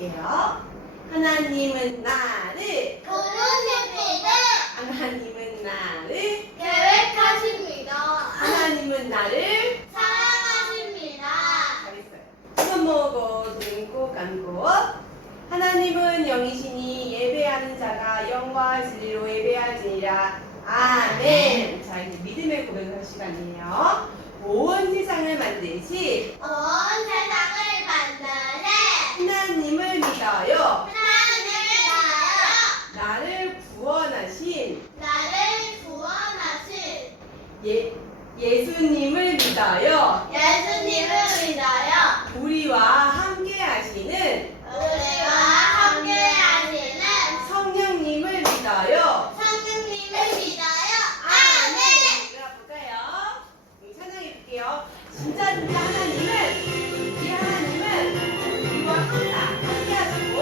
볼게요. 하나님은 나를 부르십니다. 하나님은 나를 계획하십니다. 하나님은 나를 사랑하십니다. 잘했어요. 손 모으고 눈 꼭 감고 하나님은 영이시니 예배하는 자가 영과 진리로 예배하지니라. 아멘. 자, 이제 믿음의 고백을 할 시간이에요. 온 세상을 만드신 온 세상을 만드신 하나님을 믿어요. 하나님을 믿어요. 나를 구원하신 나를 구원하신 예수님을 믿어요. 예수님을 믿어요. 우리와 함께 하시는 우리와 함께 하시는 성령님을 믿어요. 성령님을 믿어요. 아멘. 들어볼까요? 찬양해 볼게요. 진짜 하나님은 우리와 항상 함께 하시고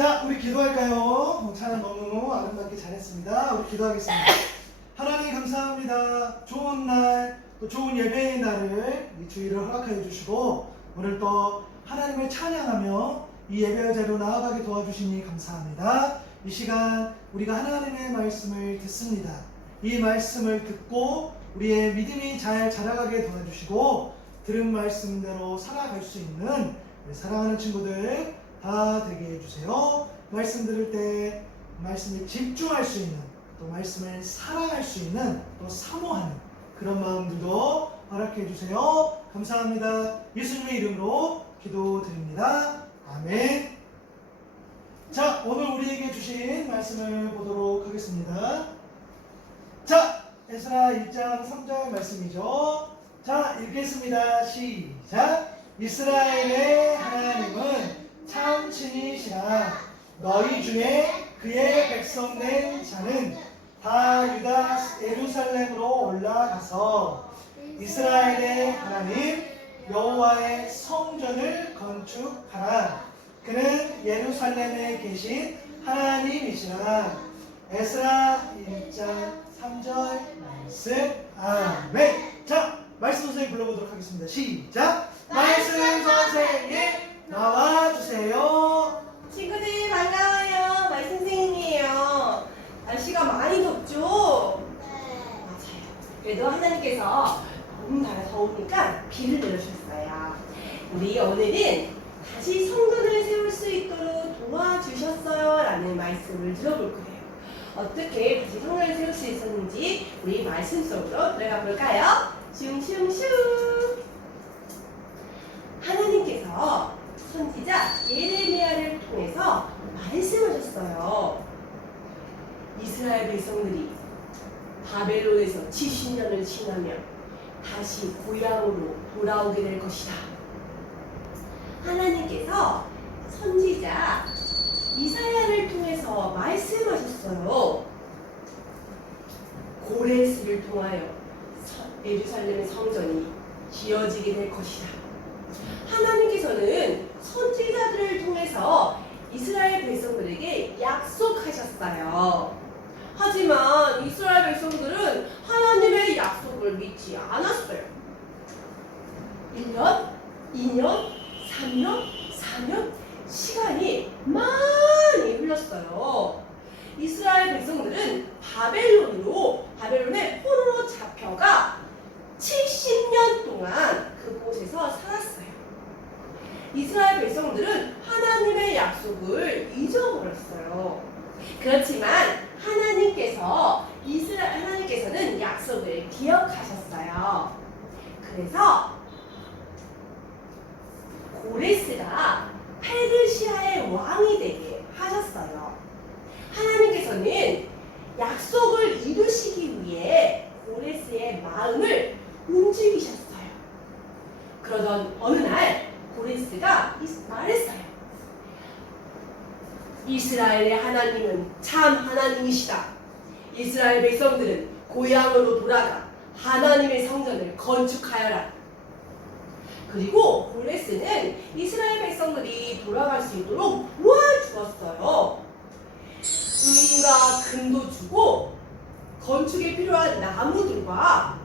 자, 우리 기도할까요? 찬양 너무 아름답게 잘했습니다. 우리 기도하겠습니다. 하나님 감사합니다. 좋은 날, 또 좋은 예배의 날을 이 주일을 허락하여 주시고 오늘 또 하나님을 찬양하며 이 예배 자리로 나아가게 도와주시니 감사합니다. 이 시간 우리가 하나님의 말씀을 듣습니다. 이 말씀을 듣고 우리의 믿음이 잘 자라가게 도와주시고 들은 말씀대로 살아갈 수 있는 우리 사랑하는 친구들 다 되게 해주세요. 말씀 들을 때 말씀에 집중할 수 있는, 또 말씀을 사랑할 수 있는, 또 사모하는 그런 마음들도 허락해 주세요. 감사합니다. 예수님의 이름으로 기도드립니다. 아멘. 자, 오늘 우리에게 주신 말씀을 보도록 하겠습니다. 자, 에스라 1장 3절 말씀이죠. 자, 읽겠습니다. 시작. 이스라엘의 하나님은 참 신이시라. 너희 중에 그의 백성 된 자는 다 유다 예루살렘으로 올라가서 이스라엘의 하나님 여호와의 성전을 건축하라. 그는 예루살렘에 계신 하나님이시라. 에스라 1장 3절 말씀. 아멘. 자, 말씀 선생님 불러보도록 하겠습니다. 시작. 말씀 선생님 나와주세요. 친구들 반가워요. 말씀 선생님이에요. 날씨가 많이 덥죠? 맞아요. 그래도 하나님께서 너무 더우니까 비를 내려주셨어요. 우리 오늘은 다시 성전을 세울 수 있도록 도와주셨어요 라는 말씀을 들어볼 거예요. 어떻게 다시 성전을 세울 수 있었는지 우리 말씀 속으로 들어가 볼까요? 슝슝슝. 하나님께서 선지자 예레미야를 통해서 말씀하셨어요. 이스라엘 백성들이 바벨론에서 70년을 지나며 다시 고향으로 돌아오게 될 것이다. 하나님께서 선지자 이사야를 통해서 말씀하셨어요. 고레스를 통하여 예루살렘의 성전이 지어지게 될 것이다. 하나님께서는 선지자들을 통해서 이스라엘 백성들에게 약속하셨어요. 하지만 이스라엘 백성들은 하나님의 약속을 믿지 않았어요. 1년, 2년, 3년, 4년 시간이 많이 흘렀어요. 이스라엘 백성들은 바벨론의 포로로 잡혀가 70년 동안 그곳에서 살았어요. 이스라엘 백성들은 하나님의 약속을 잊어버렸어요. 그렇지만 하나님께서는 약속을 기억하셨어요. 그래서 고레스가 페르시아의 왕이 되게 하셨어요. 하나님께서는 약속을 이루시기 위해 고레스의 마음을 움직이셨어요. 그러던 어느 날 고레스가 말했어요. 이스라엘의 하나님은 참 하나님이시다. 이스라엘 백성들은 고향으로 돌아가 하나님의 성전을 건축하여라. 그리고 고레스는 이스라엘 백성들이 돌아갈 수 있도록 도와주었어요. 은과 금도 주고 건축에 필요한 나무들과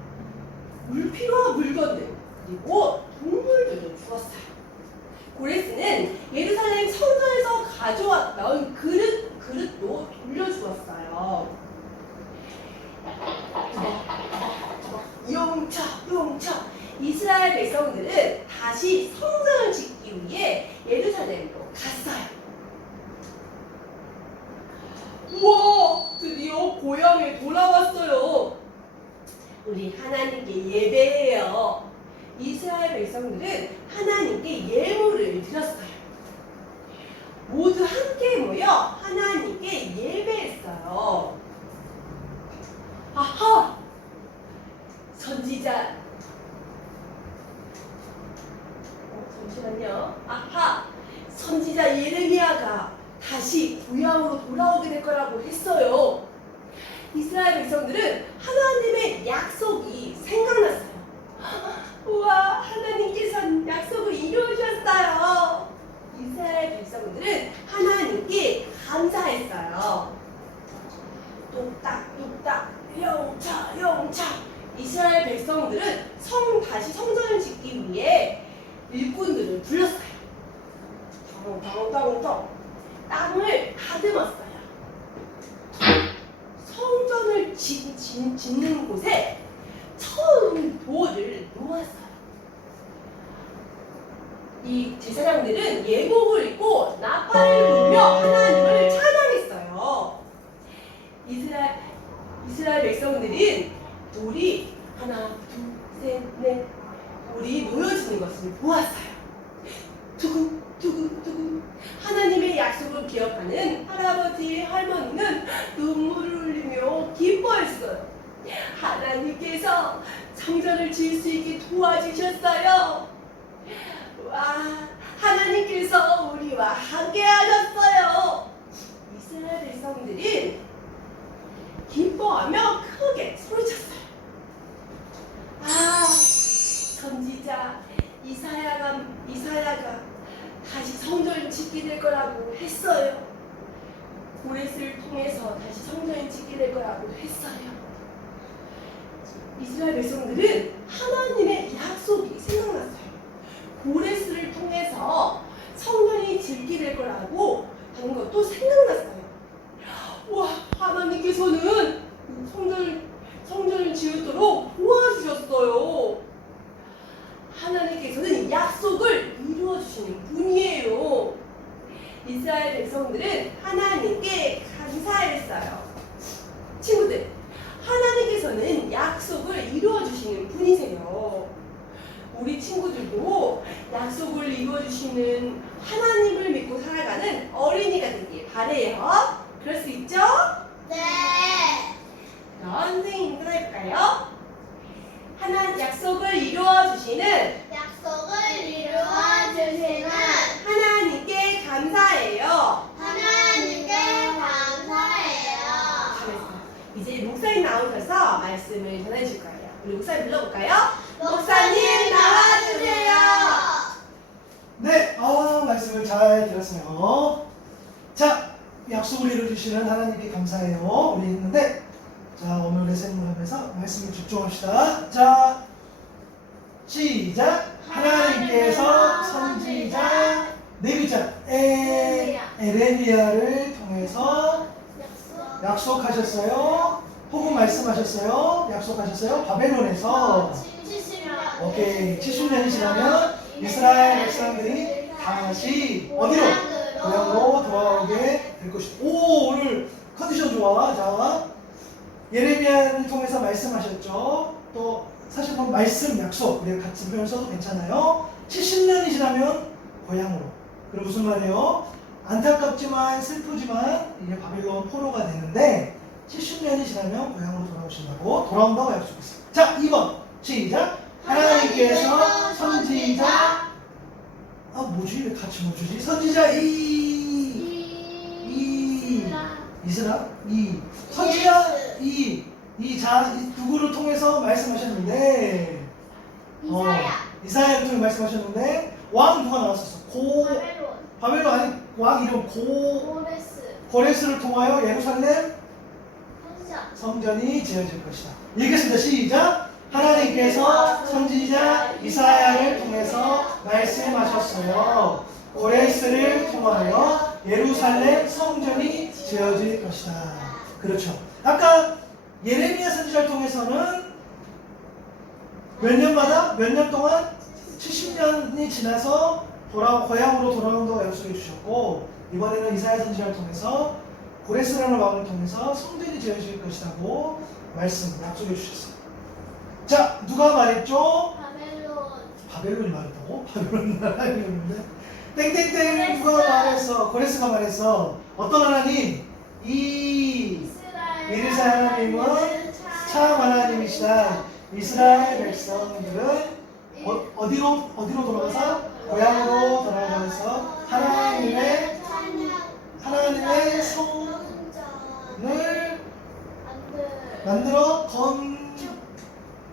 필요한 물건들 그리고 동물들도 주었어요. 고레스는 예루살렘 성전에서 가져왔던 그릇도 돌려주었어요. 용차 이스라엘 백성들은 다시 성전을 짓기 위해 예루살렘으로 갔어요. 우와, 드디어 고향에 돌아왔어요. 우리 하나님께 예배해요. 이스라엘 백성들은 하나님께 예물을 드렸어요. 모두 함께 모여 하나님께 예배했어요. 아하! 선지자 잠시만요. 아하! 선지자 예레미야가 다시 고향으로 돌아오게 될 거라고 했어요. 이스라엘 백성들은 하나님의 약속이 생각났어요. 우와, 하나님께서는 약속을 이루어주셨어요. 이스라엘 백성들은 하나님께 덩덩덩덩 땅을 다듬었어요. 성전을 짓는 곳에 처음 돌을 놓았어요. 이 제사장들은 예복을 입고 나팔을 불며 하나님을 찬양했어요. 이스라엘 백성들은 돌이 하나, 둘, 셋, 넷 돌이 놓여지는 것을 보았어요. 두근두근두근 하나님의 약속을 기억하는 할아버지 할머니는 눈물을 흘리며 기뻐했어요. 하나님께서 성전을 지을 수 있게 도와주셨어요. 와, 하나님께서 우리와 함께 하셨어요. 이스라엘 백성들은 기뻐하며 크게 소리쳤어요. 아, 선지자 이사야가 다시 성전을 짓게 될 거라고 했어요. 고레스를 통해서 다시 성전을 짓게 될 거라고 했어요. 이스라엘 백성들은 하나님의 약속이 생각났어요. 고레스를 통해서 성전이 짓게 될 거라고 하는 것도 생각났어요. 와, 하나님께서는 성전을 지으도록 도와주셨어요. 하나님께서는 약속을 이루어 주시는 분이에요. 이스라엘 백성들은 하나님께 감사했어요. 친구들, 하나님께서는 약속을 이루어 주시는 분이세요. 우리 친구들도 약속을 이루어 주시는 하나님을 믿고 살아가는 어린이가 되길 바래요. 그럴 수 있죠? 네. 그럼 선생님 따라해볼까요? 약속을 이루어 주시는 약속을 이루어 주시는 하나님께 감사해요. 하나님께 감사해요. 잘했어요. 이제 목사님 나오셔서 말씀을 전해주실 거예요. 우리 목사님 불러볼까요? 목사님 나와주세요. 네, 말씀을 잘 들었어요. 자, 약속을 이루어주시는 하나님께 감사해요. 우리 했는데, 자, 오늘 레슨을 하면서 말씀에 집중합시다. 자, 시작. 하나님께서 선지자 네 글자 에레미야를 통해서 약속하셨어요. 혹은 말씀하셨어요. 약속하셨어요. 바벨론에서 70년. 오케이 70년이 지나면 이스라엘 백성들이 다시 어디로? 고향으로 돌아오게 될 것이다. 오, 오늘 컨디션 좋아. 자, 예레미야를 통해서 말씀하셨죠. 또 사실 뭐 말씀, 약속 우리가 같은 표현 써도 괜찮아요. 70년이 지나면 고향으로. 그럼 무슨 말이에요? 안타깝지만 슬프지만 이게 바빌론 포로가 되는데 70년이 지나면 고향으로 돌아오신다고 돌아온다고 약속했어요. 자, 2번 시작. 하나님께서 선지자 뭐지? 왜 같이 못 주지? 선지자 이스라 선지자 이 누구를 통해서 말씀하셨는데 이사야를 통해 말씀하셨는데 왕 누가 나왔었어? 바벨론 아니 왕 이름 고레스를 통하여 예루살렘 성전이 지어질 것이다. 읽겠습니다. 시작. 하나님께서 선지자 이사야를 통해서 말씀하셨어요. 고레스를 통하여 예루살렘 성전이 지어질 것이다. 그렇죠. 아까 예레미야 선지자를 통해서는 몇 년 동안 70년이 지나서 고향으로 돌아온다고 약속해 주셨고, 이번에는 이사야 선지자를 통해서 고레스라는 왕을 통해서 성전이 지어질 것이라고 약속해 주셨어요. 자, 누가 말했죠? 바벨론이 말했다고? 바벨론 나라였는데 땡땡땡 누가 말했어? 고레스가 말했어. 어떤 하나님? 이스라엘 하나님은 참 하나님이시다. 이스라엘 백성들은 어디로 돌아가서? 고향으로 돌아가서 하나님의 성을 만들어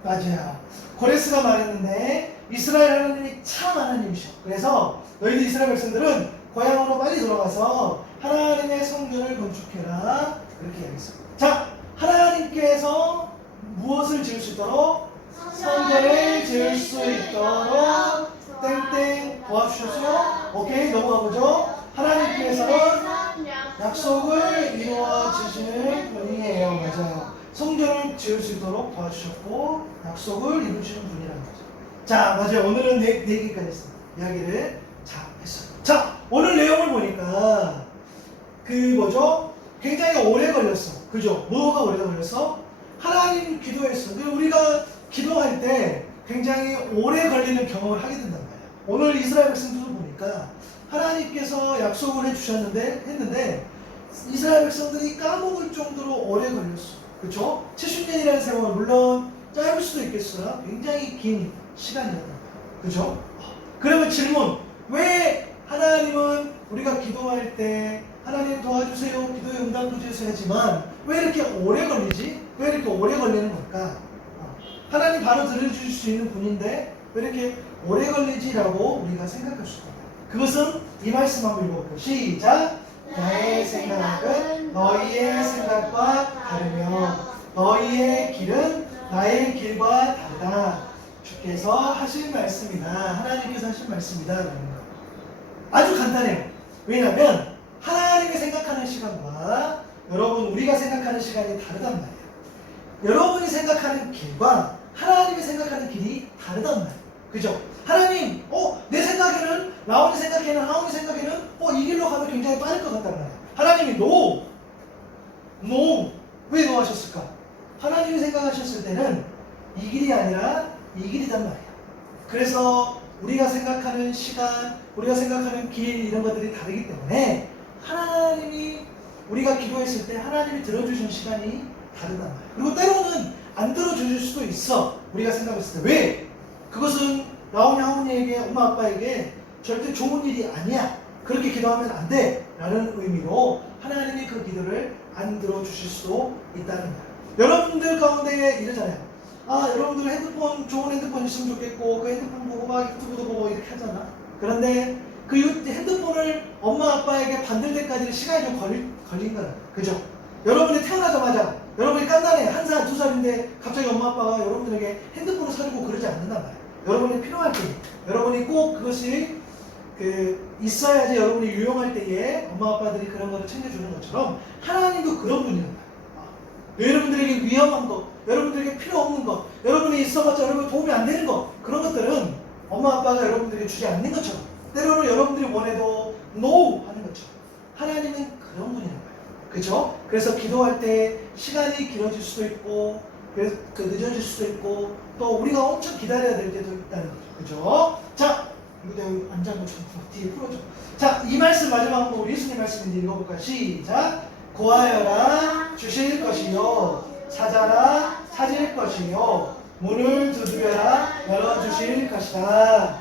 맞아요. 고레스가 말했는데 이스라엘 하나님이 참 하나님이셔. 그래서 너희들 이스라엘 백성들은 고향으로 빨리 돌아가서 하나님의 성전을 건축해라. 그렇게 이야기했어요. 자, 하나님께서 무엇을 지을 수 있도록? 성전을 지을 수 있도록 땡땡 도와주셨어요? 오케이, 넘어가 보죠. 하나님께서는 약속을 이루어 주시는 분이에요. 맞아요. 성전을 지을 수 있도록 도와주셨고 약속을 이루시는 분이라는 거죠. 자, 맞아요. 오늘은 네 개까지 했습니다. 이야기를 했어요. 자, 오늘 내용을 보니까 뭐죠? 굉장히 오래 걸렸어. 그죠? 뭐가 오래 걸렸어? 하나님 기도했어. 우리가 기도할 때 굉장히 오래 걸리는 경험을 하게 된단 말이야. 오늘 이스라엘 백성들도 보니까 하나님께서 약속을 했는데 이스라엘 백성들이 까먹을 정도로 오래 걸렸어. 그렇죠? 70년이라는 세월 물론 짧을 수도 있겠으나 굉장히 긴 시간이었단 말이야. 그렇죠? 그러면 질문, 왜 하나님은 우리가 기도할 때 하나님 도와주세요, 기도의 응답도 주세요 하지만 왜 이렇게 오래 걸리지? 왜 이렇게 오래 걸리는 걸까? 하나님 바로 들어주실 수 있는 분인데 왜 이렇게 오래 걸리지라고 우리가 생각할 수 있다. 그것은 이 말씀 한번 읽어볼게요. 시작! 나의 생각은 너희의 생각과 다르며 너희의 길은 나의 길과 다르다. 주께서 하신 말씀이다. 하나님께서 하신 말씀이다. 라는 거예요. 아주 간단해요. 왜냐하면 하나님이 생각하는 시간과 여러분 우리가 생각하는 시간이 다르단 말이에요. 여러분이 생각하는 길과 하나님이 생각하는 길이 다르단 말이에요. 그죠? 하나님, 내 생각에는, 라온이 생각에는, 하온이 생각에는, 이 길로 가면 굉장히 빠를 것 같단 말이에요. 하나님이 no. 왜 no 하셨을까? 하나님이 생각하셨을 때는 이 길이 아니라 이 길이단 말이에요. 그래서 우리가 생각하는 시간, 우리가 생각하는 길, 이런 것들이 다르기 때문에 하나님이 우리가 기도했을 때 하나님이 들어주신 시간이 다르단 말이에요. 그리고 때로는 안 들어주실 수도 있어. 우리가 생각했을 때. 왜? 그것은 라온이 하온이에게, 엄마 아빠에게 절대 좋은 일이 아니야. 그렇게 기도하면 안 돼. 라는 의미로 하나님이 그 기도를 안 들어주실 수도 있다는 거예요. 여러분들 가운데 이러잖아요. 여러분들 좋은 핸드폰 있으면 좋겠고, 그 핸드폰 보고 막 유튜브도 보고 이렇게 하잖아. 그런데 그 핸드폰을 엄마 아빠에게 받을 때까지는 시간이 좀 걸린 거야. 그죠? 여러분이 태어나자마자 여러분이 깐난해 1살, 2살인데 갑자기 엄마 아빠가 여러분들에게 핸드폰을 사주고 그러지 않는단 말이에요. 여러분이 필요할 때, 여러분이 꼭 그것이 있어야지 여러분이 유용할 때에 엄마 아빠들이 그런 거를 챙겨주는 것처럼 하나님도 그런 분이란 말이에요. 여러분들에게 위험한 것, 여러분들에게 필요 없는 것, 여러분이 있어봤자 여러분 도움이 안 되는 것, 그런 것들은 엄마 아빠가 여러분들에게 주지 않는 것처럼 때로는 여러분들이 원해도 no 하는 것처럼 하나님은 그런 분이란 말이에요. 그렇죠? 그래서 기도할 때 시간이 길어질 수도 있고 그래서 늦어질 수도 있고 또 우리가 엄청 기다려야 될 때도 있다는 거죠. 그죠? 자, 이거 내가 앉은 것처럼 뒤에 풀어줘. 자, 이 말씀 마지막 한번 우리 예수님 말씀인데 읽어볼까요? 시작! 고하여라 주실 것이요 찾아라 찾을 것이요 문을 두드려라 열어주실 것이다.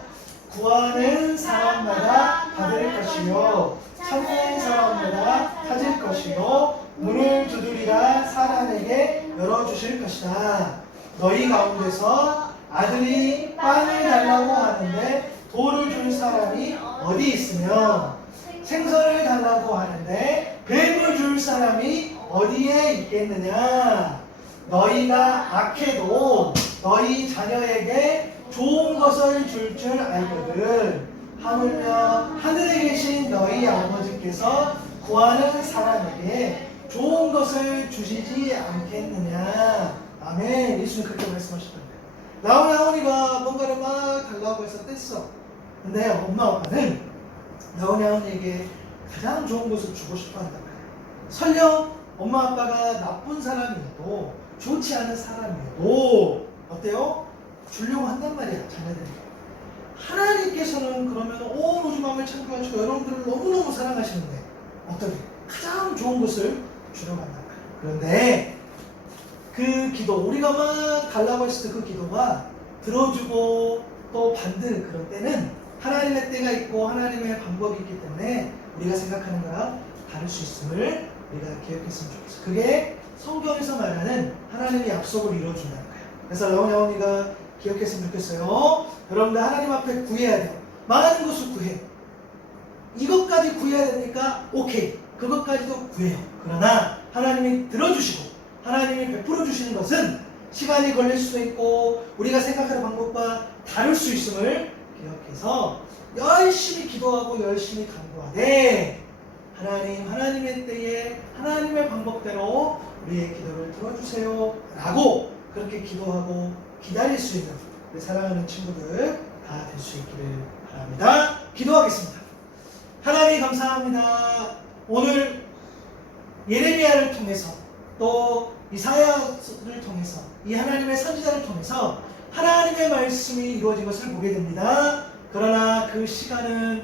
구하는 사람마다 받을 것이요 찾는 사람마다 찾을 것이요 문을 두드리라 사람에게 열어주실 것이다. 너희 가운데서 아들이 빵을 달라고 하는데 돌을 줄 사람이 어디 있으며 생선을 달라고 하는데 뱀을 줄 사람이 어디에 있겠느냐. 너희가 악해도 너희 자녀에게 좋은 것을 줄 알거든. 하물며 하늘에 계신 너희 아버지께서 구하는 사람에게 좋은 것을 주시지 않겠느냐. 아멘. 예수님 그렇게 말씀하셨던데. 라온이 하온이가 뭔가를 막 달라고 해서 뗐어. 근데 엄마 아빠는 라온이 하온이에게 가장 좋은 것을 주고 싶어 한단 말이에요. 설령 엄마 아빠가 나쁜 사람이어도 좋지 않은 사람이어도 어때요? 주려고 한단 말이야, 자녀들에게. 하나님께서는 그러면 온 우주 만물 창조하시고 여러분들을 너무너무 사랑하시는데 어떻게? 가장 좋은 것을 주려고 한단 말이에요. 그런데 그 기도, 우리가 막 달라고 했을 때 그 기도가 들어주고 또 받는 그런 때는 하나님의 때가 있고 하나님의 방법이 있기 때문에 우리가 생각하는 거랑 다를 수 있음을 우리가 기억했으면 좋겠어요. 그게 성경에서 말하는 하나님의 약속을 이루어준다는 거예요. 그래서 라온이가 기억했으면 좋겠어요. 여러분들 하나님 앞에 구해야 돼요. 많은 것을 구해요. 이것까지 구해야 되니까 오케이. 그것까지도 구해요. 그러나 하나님이 들어주시고 하나님이 베풀어 주시는 것은 시간이 걸릴 수도 있고 우리가 생각하는 방법과 다를 수 있음을 기억해서 열심히 기도하고 열심히 간구하되 하나님의 때에 하나님의 방법대로 우리의 기도를 들어주세요 라고 그렇게 기도하고 기다릴 수 있는 우리 사랑하는 친구들 다 될 수 있기를 바랍니다. 기도하겠습니다. 하나님 감사합니다. 오늘 예레미야를 통해서 또 이사야를 통해서 이 하나님의 선지자를 통해서 하나님의 말씀이 이루어진 것을 보게 됩니다. 그러나 그 시간은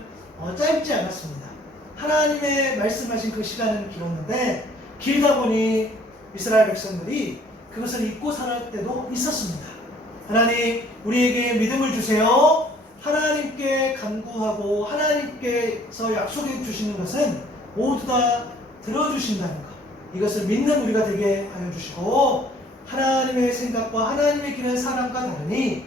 짧지 않았습니다. 하나님의 말씀하신 그 시간은 길었는데 길다 보니 이스라엘 백성들이 그것을 잊고 살아갈 때도 있었습니다. 하나님 우리에게 믿음을 주세요. 하나님께 간구하고 하나님께서 약속해 주시는 것은 모두 다 들어주신다는 것, 이것을 믿는 우리가 되게 하여 주시고 하나님의 생각과 하나님의 길은 사람과 다르니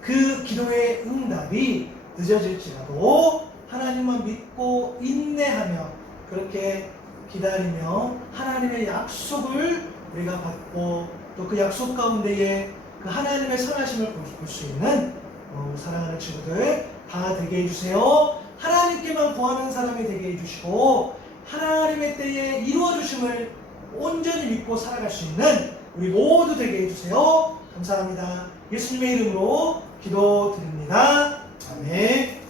그 기도의 응답이 늦어질지라도 하나님만 믿고 인내하며 그렇게 기다리며 하나님의 약속을 우리가 받고 또 그 약속 가운데에 그 하나님의 선하심을 볼 수 있는 사랑하는 친구들 다 되게 해주세요. 하나님께만 구하는 사람이 되게 해주시고 하나님의 때에 이루어주심을 온전히 믿고 살아갈 수 있는 우리 모두 되게 해주세요. 감사합니다. 예수님의 이름으로 기도드립니다. 아멘.